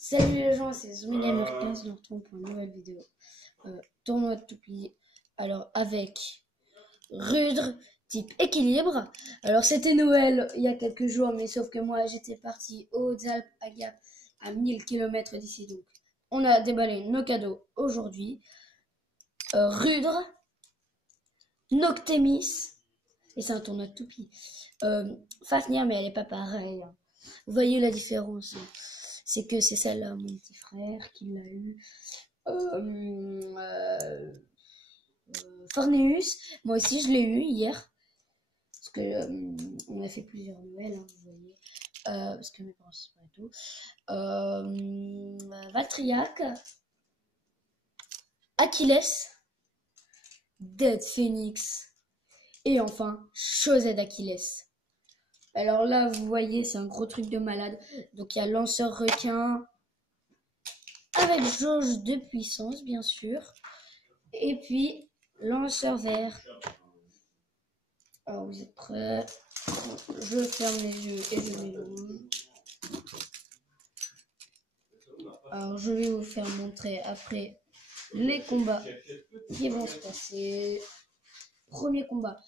Salut les gens, c'est ZombieGamer15, nous retrouvons pour une nouvelle vidéo. Tournoi de toupie. Alors avec Rudre, type équilibre. Alors c'était Noël il y a quelques jours, mais sauf que moi j'étais parti aux Hautes-Alpes à Gap, à 1000 km d'ici. Donc on a déballé nos cadeaux aujourd'hui. Rudre, Noctémis, et c'est un tournoi de toupie. Fafnir, mais elle est pas pareille. Vous voyez la différence, hein. C'est que c'est celle-là, mon petit frère, qui l'a eu. Forneus, moi aussi je l'ai eu hier. Parce que on a fait plusieurs Noëls, hein, vous voyez. Parce que mes parents c'est pas tout. Valtriac, Achilles, Dead Phoenix. Et enfin, Chosette d'Achilles. Alors là, vous voyez, c'est un gros truc de malade. Donc il y a lanceur requin avec jauge de puissance, bien sûr. Et puis lanceur vert. Alors vous êtes prêts? Je ferme les yeux et je mélange. Alors je vais vous faire montrer après les combats qui vont se passer. Premier combat,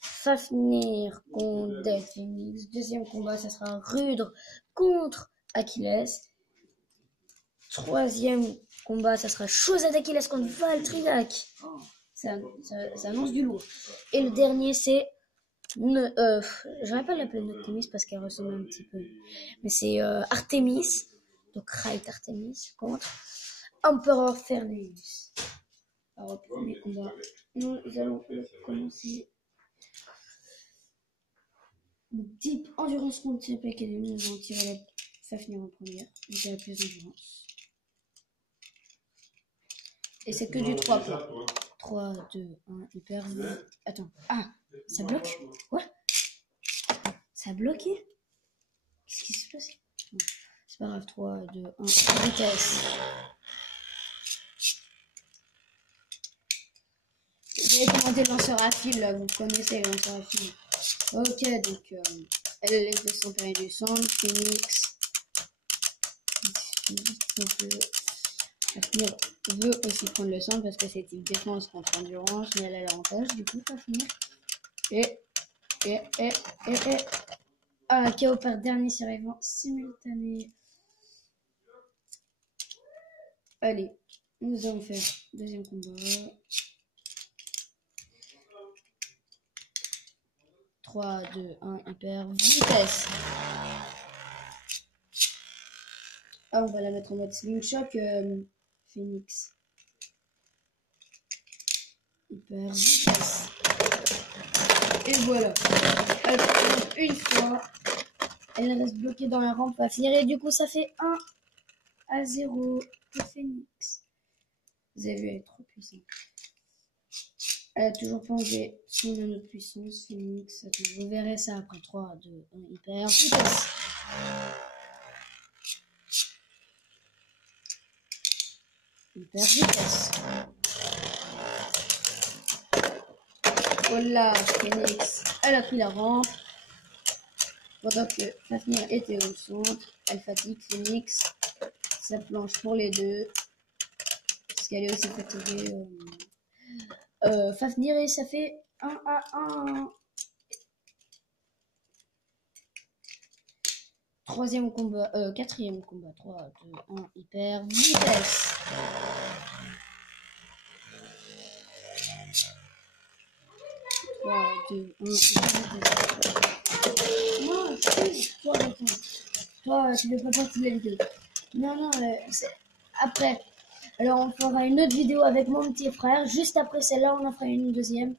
Fafnir contre Dead Phoenix. Deuxième combat, ça sera Rudre contre Achilles. Troisième combat, ça sera Chosette d'Achilles contre Valtriac. Ça annonce du lourd. Et le dernier, c'est... j'aurais pas l'appeler Noctémis parce qu'elle ressemble un petit peu. Mais c'est Artemis. Donc Right Artemis contre Empereur Ferneus. Alors, premier combat, nous allons commencer. Type endurance contre type académie, nous allons tirer la Fafnir en première. Donc elle a plus d'endurance. Et c'est que du 3 points. 3, 2, 1, hyper. Attends. Ah, ça bloque? Quoi? Ça a bloqué? Qu'est-ce qui s'est passé? Non, c'est pas grave. 3, 2, 1, vitesse. J'ai commandé le lanceur à fil, là, vous connaissez le lanceur à fil. Ok, donc elle laisse de son période du sang, Phoenix. Donc Fafnir veut aussi prendre le sang parce que c'est une défense contre endurance, mais elle a l'avantage du coup, Fafnir. Et. Ah, KO par dernier survivant simultané. Allez, nous allons faire deuxième combat. 3, 2, 1, hyper, vitesse. Ah, on va la mettre en mode Sling Shock, Phoenix. Hyper, vitesse. Et voilà. Elle prend une fois. Elle reste bloquée dans la rampe à finir. Et du coup, ça fait 1-0 pour Phoenix. Vous avez vu, elle est trop puissante. Elle a toujours pas enlevé son anneau de puissance. Phoenix, vous verrez ça après. 3, 2, 1, hyper, vitesse. Hyper vitesse. Voilà, Phoenix, elle a pris la rampe. Pendant que Fafnir était au centre, elle fatigue Phoenix. Ça planche pour les deux. Parce qu'elle est aussi fatiguée. Fafnir, et ça fait 1-1. Troisième combat, quatrième combat, 3, 2, 1, hyper, vitesse. Toi, tu fais pas partie de la vidéo. Non, c'est après. Alors, on fera une autre vidéo avec mon petit frère. Juste après celle-là, on en fera une deuxième.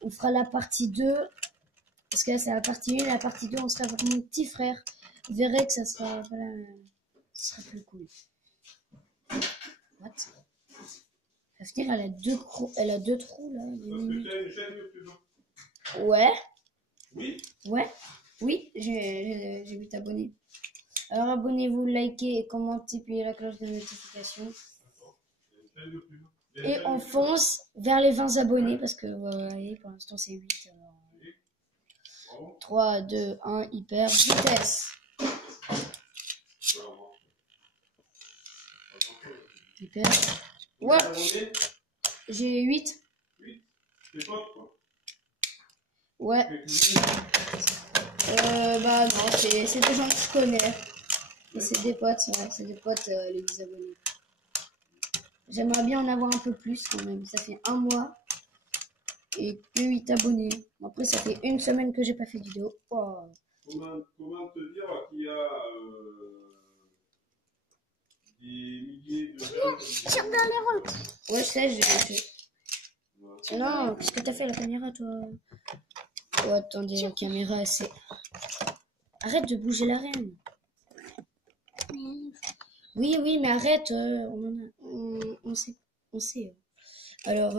On fera la partie 2. Parce que là, c'est la partie 1. La partie 2, on sera avec mon petit frère. Vous verrez que ça sera, voilà, ça sera plus cool. What? Fafnir, elle a deux trous, là. Ouais. Oui. Ouais. Oui, j'ai vu t'abonner. Alors abonnez-vous, likez et commentez, puis la cloche de notification. Et on fonce vers les 20 abonnés parce que vous voyez, pour l'instant c'est 8. Alors... 3, 2, 1, hyper, vitesse. Hyper. Ouais. J'ai 8. 8. Tes potes, quoi. Ouais. Bah non, c'est des gens que je connais. Et c'est des potes, ouais, c'est des potes, les abonnés. J'aimerais bien en avoir un peu plus quand même. Ça fait 1 mois et que 8 abonnés. Après, ça fait 1 semaine que j'ai pas fait de vidéo. Oh. Comment te dire qu'il y a des milliers de gens. Tire dans les rôles. Ouais, je sais, j'ai fait. Ouais. Non, qu'est-ce que t'as fait la caméra, toi? Oh, attendez, la caméra, c'est. Arrête de bouger la reine. Oui, oui, mais arrête. On sait. On sait. Alors,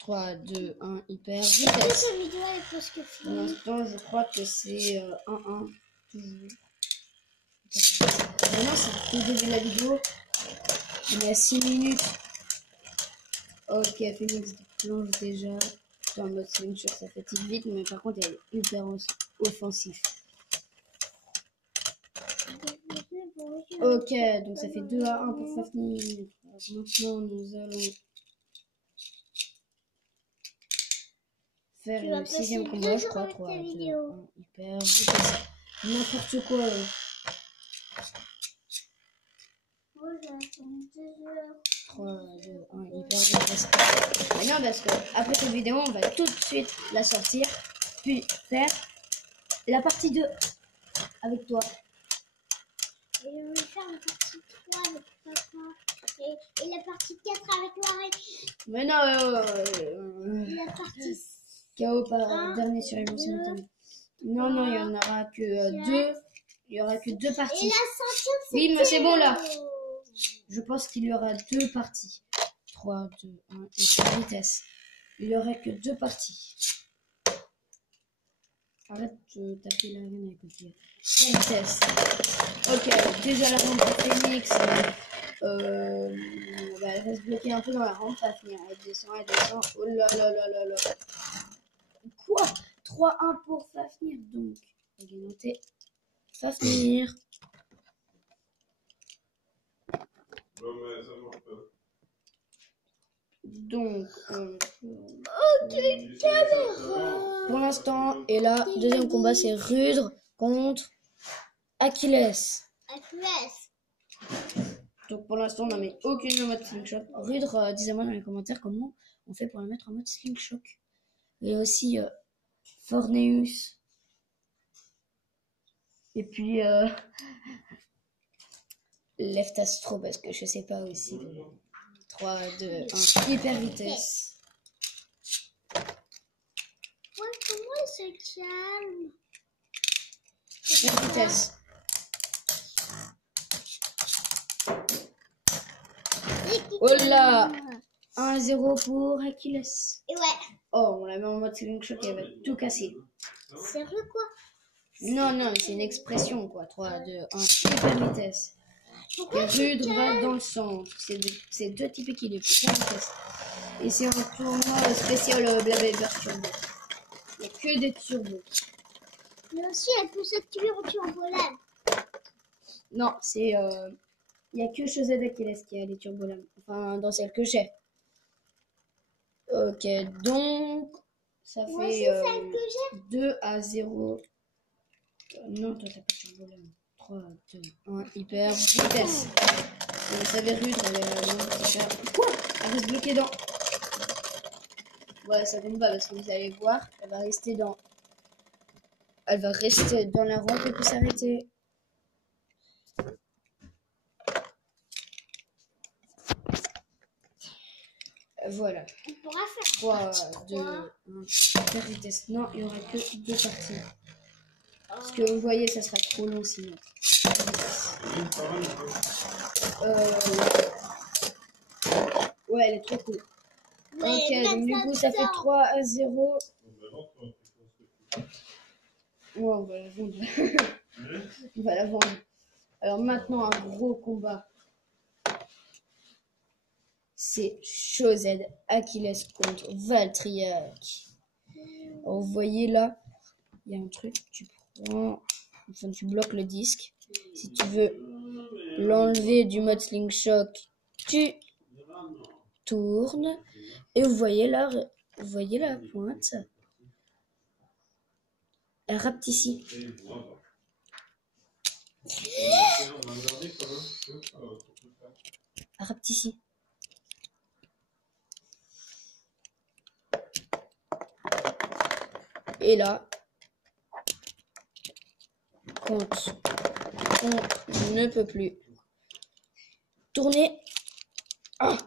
3, 2, 1, hyper vitesse. Pour l'instant, je crois que c'est 1-1. Toujours. Maintenant, c'est le début de la vidéo. On est à 6 minutes. Ok, Phoenix plonge déjà. En mode slingshot, ça fatigue vite, mais par contre, elle est hyper offensif. Ok, donc ça fait 2-1 pour Fafnir. Maintenant, nous allons faire le 6e combat, je crois. 3, 2, 1, hyper vitesse. N'importe quoi. 3, 2, 1, hyper vitesse. Mais non, parce que après cette vidéo, on va tout de suite la sortir, puis faire la partie 2 avec toi. Et je vais faire la partie 3 avec papa. Et la partie 4 avec Loire. Mais non, La partie KO par dernier survivant simultané. Non, non, il y en aura que 2. Il y aura que 2 parties. Et la 5e, c'est. Oui, mais c'est bon là. Je pense qu'il y aura 2 parties. 3, 2, 1, hyper vitesse. Il y aura que 2 parties. Arrête de taper la reine avec le pied. Vitesse. Ok, déjà la rampe de Phoenix. Elle reste bloquée un peu dans la rampe à finir. Elle descend, elle descend. Oh là là là là là. Quoi? 3-1 pour Fafnir, donc. Je vais noter Fafnir. Non, mais ça marche pas. Donc, Ok, caméra. pour l'instant, et là, deuxième combat, c'est Rudre contre Achilles. Donc pour l'instant, on n'a mis aucune en mode slingshot. Rudre, disez-moi dans les commentaires comment on fait pour la mettre en mode slingshot. Et aussi Forneus. Et puis Left Astro parce que je sais pas aussi. 3, 2, 1, hyper vitesse. Ouais, comment il se calme? Hyper vitesse. Oh là, 1-0 pour Achilles. Et ouais. Oh, on l'a mis en mode slingshot et elle va tout casser. Sérieux quoi? Non, non, c'est une expression quoi. 3, 2, 1, hyper vitesse. Pourquoi Rudre va dans le centre. C'est 2 types équilibrés. Hyper vitesse. Et c'est un tournoi spécial Blablabla Turbo. Il n'y a que des turbos. Mais aussi, elle peut s'activer en turbolame. Non, c'est... il n'y a que chez Achilles qui a les turbolames. Enfin, dans celle que j'ai. Ok, donc... Ça Moi fait aussi, celle que j'ai. 2-0. Non, toi, t'as pas de turbolame. 3, 2, 1, hyper vitesse. Vous savez, Rudre, elle est hyper... Quoi? Elle reste bloquée dans... Ouais, ça compte pas parce que vous allez voir, elle va rester dans... Elle va rester dans la rampe et puis s'arrêter. Voilà. On pourra faire 3, 2, 1, hyper vitesse. Non, il n'y aura que 2 parties. Parce que vous voyez, ça sera trop long sinon. Ouais, elle est trop cool. Ok, donc du coup, ça fait 3-0. Ouais, on va la vendre. On va la vendre. Alors maintenant, un gros combat. C'est Chozed Achilles contre Valtriac. Alors, vous voyez là, il y a un truc, tu prends, enfin tu bloques le disque. Si tu veux l'enlever du mode slingshot, tu tournes et vous voyez la pointe. Elle rapetissit. Elle rapetissit. Et là, quand on ne peut plus tourner, ah,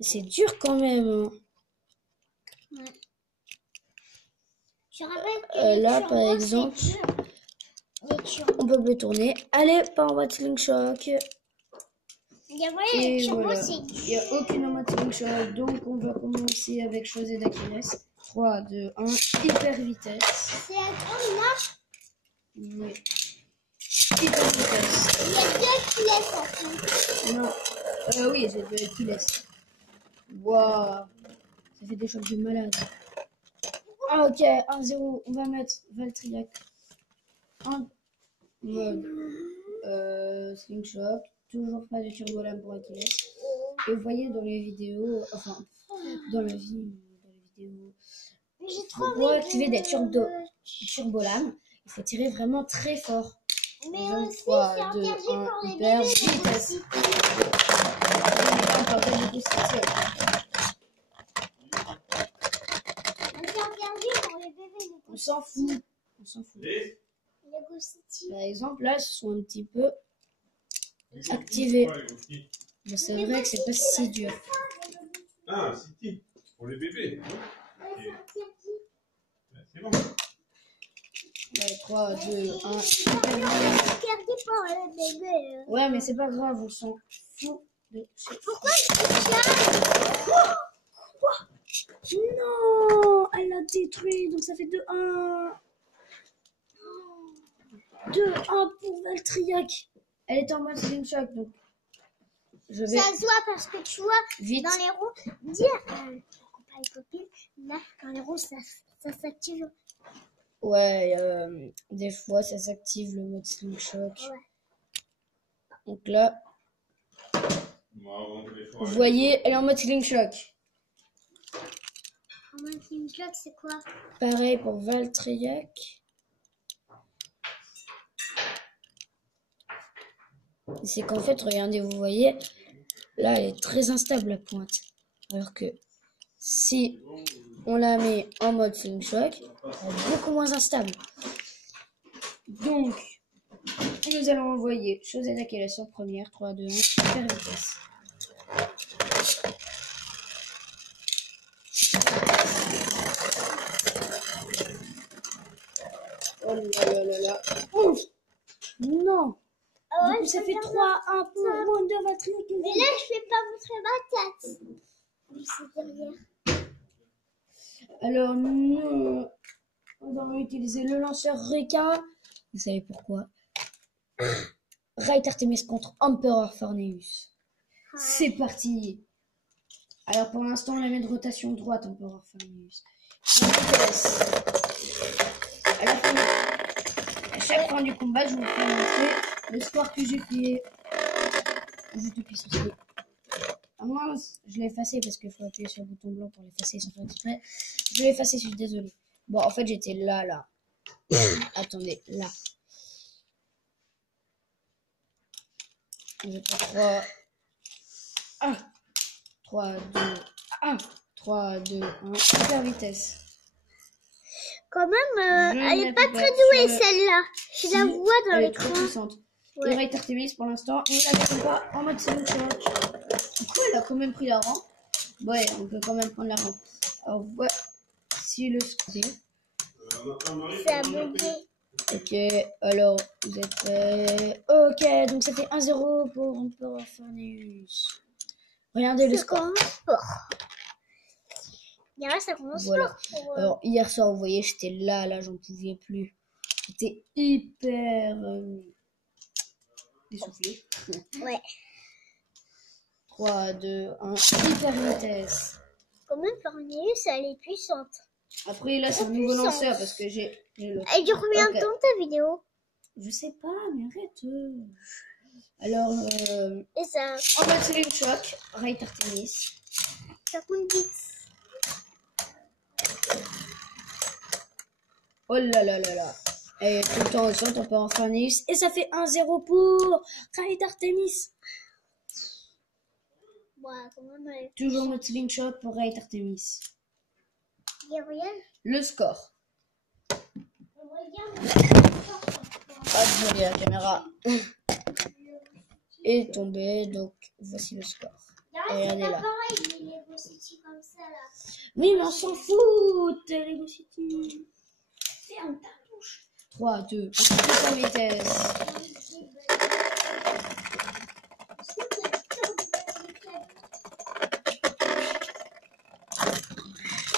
c'est dur quand même. Hein. Ouais. Je rappelle que Là, les par turbos, exemple, c'est dur. Les turbos. on peut plus tourner. Allez, pas en mode slingshot. Les Et turbos, voilà. c'est Il n'y a aucune en mode slingshot. Donc, on va commencer avec José d'Aquiles. 3, 2, 1, hyper vitesse. C'est la grande là. Oui. Hyper vitesse. Il y a deux qui laissent en fait. Non. Oui, j'ai deux qui laissent. Waouh. Ça fait des chocs de malade. Ah, ok. 1-0. On va mettre Valtryek. En mode slingshot. Toujours pas de turbolame pour Aquiles. Et vous voyez dans les vidéos, enfin, dans la vie, dans les vidéos, J'ai trop pour envie activer de... des turbolames, il faut tirer vraiment très fort. Mais Donc, aussi, 3, c'est 2, interdit 1, pour les hyper bébés. vitesse. On peut pas beaucoup sortir. C'est interdit pour les bébés. On s'en fout. On s'en fout. Lego City. Par exemple, là, ils sont un petit peu activés. Mais c'est vrai que c'est pas si dur. Ah, City, pour les bébés. Ouais, c'est interdit. C'est bon. Ouais, 3, 2, 1. C'est interdit pour les bébés. Ouais, mais c'est pas grave, on s'en fout de ce. Pourquoi tu Non, elle l'a détruit, donc ça fait 2-1. 2-1 pour Valtryek. Elle est en mode slingshot, donc je vais Ça se voit parce que tu vois, vite. dans les roues, dire, compas et copines, là, dans les roues, ça s'active. Ouais, des fois ça s'active le mode slingshot. Ouais. Donc là, vous voyez, elle est en mode slingshot. En mode slingshot, c'est quoi? Pareil pour Valtryek. C'est qu'en fait, regardez, vous voyez, là, elle est très instable, la pointe. Alors que si on la met en mode slingshot, elle est beaucoup moins instable. Donc, nous allons envoyer José d'Aquiles en première. 3, 2, 1, hyper vitesse. Oh là là là là. Ouf! Non! Ah Du ouais, coup, ça je fait regarde 3-1 pour Wonder Valtryek. Mais là, je vais pas montrer ma tête. Oui, c'est derrière. Alors, nous allons utiliser le lanceur Reka. Vous savez pourquoi? Raid Artemis contre Emperor Forneus. C'est parti. Alors, pour l'instant, on la met de rotation droite, Emperor Forneus. À chaque fin du combat, je vous fais montrer le score que j'ai fait. Je te pisse aussi. Ah mince, je l'ai effacé parce qu'il faut appuyer sur le bouton blanc pour l'effacer sans faire exprès. Je l'ai effacé, je suis désolée. Bon, en fait, j'étais là. Attendez, là. Je fais 3. 1. 3, 2, 1. 3, 2, 1. Hyper vitesse. Quand même, Je elle est n'appuie pas pas très sur douée, le- celle-là. Je la Si, vois dans elle est très l'écran. puissante. Ouais. Et Raid Artemis, pour l'instant, nous la mettons pas en mode slingshot. Du coup, elle a quand même pris la rampe. Ouais, on peut quand même prendre la rampe. Alors, voici le score. Ça a bugué. Ok, alors, vous êtes prêts? Ok, donc ça fait 1-0 pour Emperor Forneus. Regardez le Ça score. commence fort. Il y a ça commence Voilà. fort. Pour, Alors, hier soir, vous voyez, j'étais là, j'en pouvais plus. J'étais hyper essoufflé. Ouais. 3, 2, 1, hyper vitesse. Quand même, Forneus, elle est puissante. Après, là, c'est un nouveau lanceur parce que j'ai le... Elle dure combien de Ok. temps ta vidéo? Je sais pas, mais arrête. Alors, Et ça, en mode slingshot, Raid Artemis. ça compte vite. Oh là là là là. Et tout le temps au centre, on peut en faire un Neus. Et ça fait 1-0 pour Raid Artemis. Ouais, quand même, Toujours mode slingshot pour Raid Artemis. il y a rien. Le score. Regarde. Ah, désolé, la caméra est tombée, donc voici le score. C'est Regardez pas là. pareil, les Lego City comme ça là. Oui, mais on s'en fout, Lego City. Ferme ta bouche. 3, 2, 1, en vitesse.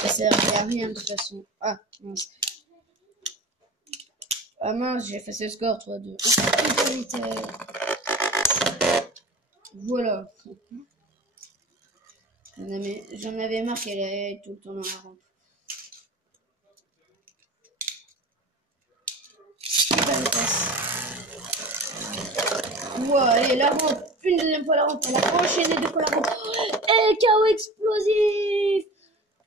Ça sert à rien de toute façon. Ah, mince. Ah mince, j'ai effacé le score, 3, 2, 1, en vitesse. Voilà. J'en avais marre qu'elle allait tout le temps dans la rampe. Super vitesse. Wow, allez, la rampe. Une deuxième fois la rampe. Elle a enchaîné deux fois la rampe. Et KO explosif.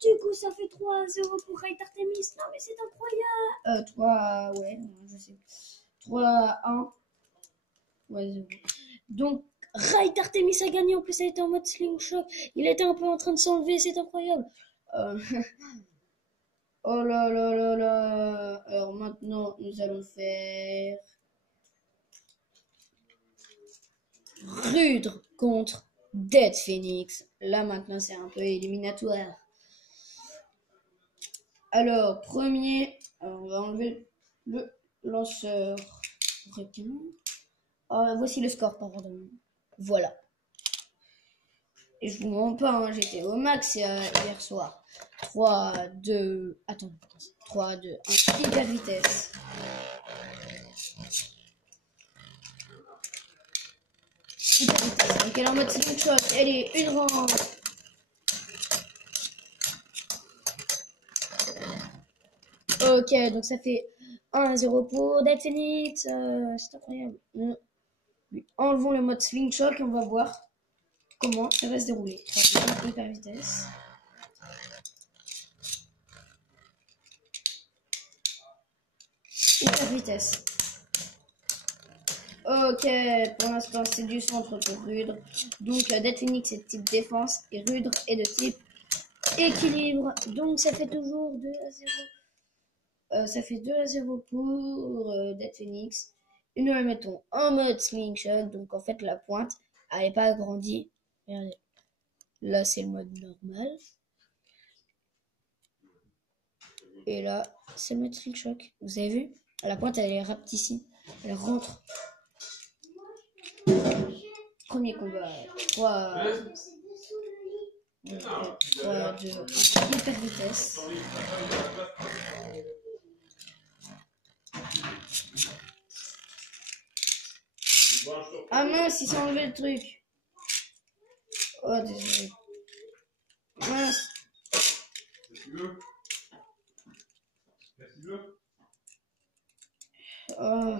Du coup, ça fait 3-0 pour Raid Artemis. Non, mais c'est incroyable. 3, ouais, je sais. 3-1. Ouais, 0. Donc, Raid Artemis a gagné. En plus, elle était en mode slingshot. Il était un peu en train de s'enlever. C'est incroyable. Oh là là là là. Alors maintenant, nous allons faire Rudre contre Dead Phoenix. Là maintenant, c'est un peu éliminatoire. Alors, premier, on va enlever le lanceur requin. Voici le score, pardon. Voilà. Et je vous mens pas, hein, j'étais au max hier soir. 3, 2, attends, 3, 2, 1, hyper vitesse. Hyper vitesse. Donc elle est en mode slingshot, elle est une rampe. Ok, donc ça fait 1-0 pour Dead Phoenix. C'est incroyable. Enlevons le mode slingshot et on va voir comment ça va se dérouler. 3, hyper vitesse. Hyper vitesse. Ok, pour l'instant c'est du centre pour Rudre. Donc Dead Phoenix est de type défense et Rudre est de type équilibre. Donc ça fait toujours 2-0. Ça fait 2-0 pour Dead Phoenix. Et nous la mettons en mode slingshot. Donc en fait la pointe n'avait pas agrandi. Regardez. Là c'est le mode normal. Et là c'est le mode slingshot. Vous avez vu? La pointe elle est rapetissime. Elle rentre. Premier combat. 3, 2, 1, hyper vitesse. Ah mince, il s'est enlevé le truc. Oh, désolé. Mince. Oh.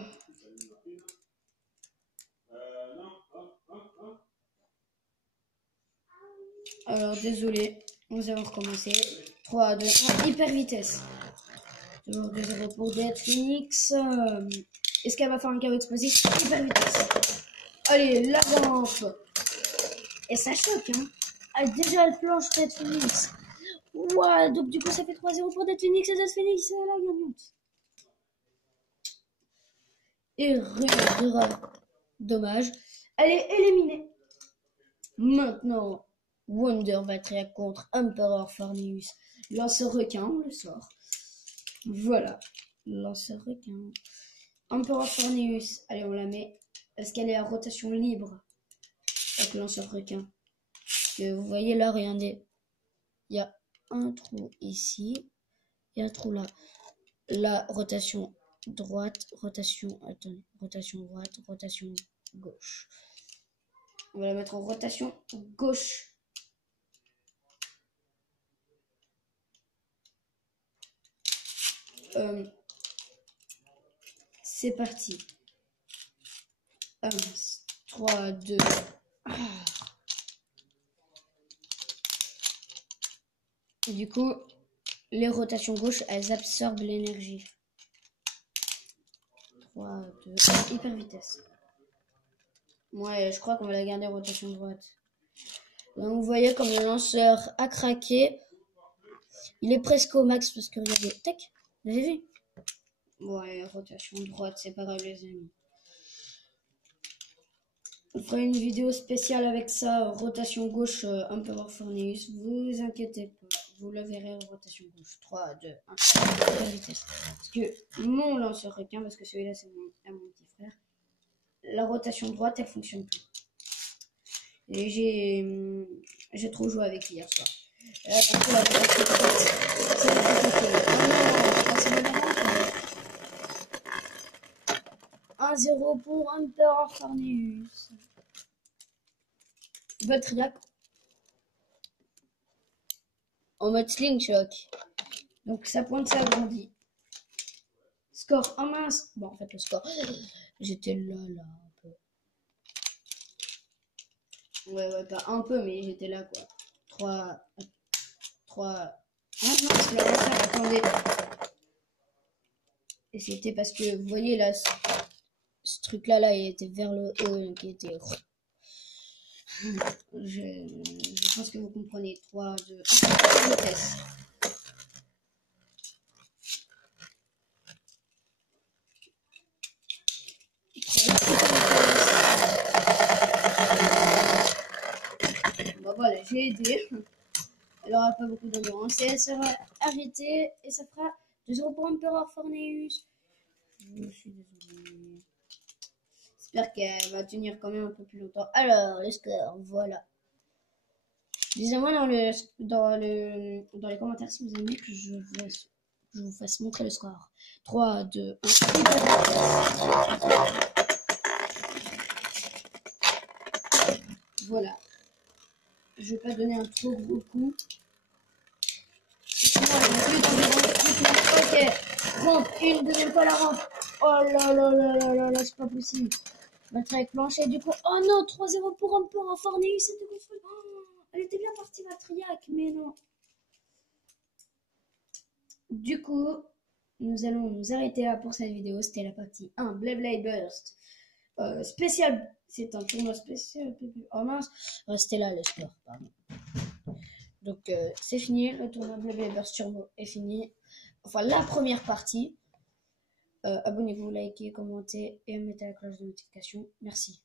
Alors, désolé. Nous allons recommencer. 3, 2, 1, hyper vitesse. Toujours 2-0 pour Dead Phoenix. Est-ce qu'elle va faire un KO explosif? Hyper vitesse. Allez, la rampe. Et ça choque, hein. Ah, déjà, elle planche Dead Phoenix. Ouah, donc du coup, ça fait 3-0 pour Dead Phoenix. Et Dead Phoenix, c'est la gagnante. Et Rudre. Dommage. Elle est éliminée. Maintenant, Wonder va être contre Emperor Fornius. Lanceur requin, on le sort. Voilà. Lanceur requin. Emperor Fornius. Allez, on la met. Est-ce qu'elle est à rotation libre avec lanceur requin? Que vous voyez là, regardez. Il y a un trou ici. Et un trou là. La rotation droite, rotation, attendez, rotation droite, rotation gauche. On va la mettre en rotation gauche. C'est parti. 3, 2. Du coup, les rotations gauche, elles absorbent l'énergie. 3, 2, hyper vitesse. Ouais, je crois qu'on va la garder rotation droite. Donc, vous voyez comme le lanceur a craqué. Il est presque au max parce que regardez, tac, vous avez vu? Ouais, rotation droite, c'est pas grave les amis. On fera une vidéo spéciale avec ça, rotation gauche, Emperor Forneus. Vous inquiétez pas, vous la verrez rotation gauche. 3, 2, 1, hyper vitesse. Parce que mon lanceur requin, parce que celui-là c'est mon petit frère, la rotation droite elle fonctionne plus. Et j'ai trop joué avec lui hier soir. Donc, la rotation droite, c'est compliqué. Ah non, 1-0 pour Emperor Forneus. Votre en mode slingshot. Donc ça pointe, ça grandit. Score en mince. Bon, en fait, le score. J'étais là, un peu. Ouais, pas un peu, mais j'étais là, quoi. 3. Ah non, c'est la ça, attendez. Et c'était parce que, vous voyez, là, ce truc-là, il était vers le haut, qui était... Je pense que vous comprenez. 3, 2, 1, vitesse. Bon voilà, j'ai aidé. Elle aura pas beaucoup d'endurance et elle sera arrêtée et ça fera 2-0 pour Emperor Forneus. Je suis désolée. J'espère qu'elle va tenir quand même un peu plus longtemps. Alors, le score, voilà. Dites-moi dans les commentaires si vous aimez que je vous fasse montrer le score. 3, 2, 1. Voilà. Je vais pas donner un trop gros coup. Ok. Rampe, une deuxième fois la rampe. Oh là, c'est pas possible. Battre avec plancher, du coup. Oh non, 3-0 pour Emperor Forneus, c'était contre. Oh, elle était bien partie, Matriac, mais non. Du coup, nous allons nous arrêter là pour cette vidéo. C'était la partie 1, Beyblade Burst. Spécial. C'est un tournoi spécial. Oh mince. C'était là le score, pardon. Donc, c'est fini. Le tournoi Beyblade Burst Turbo est fini. Enfin, la première partie. Abonnez-vous, likez, commentez et mettez la cloche de notification. Merci.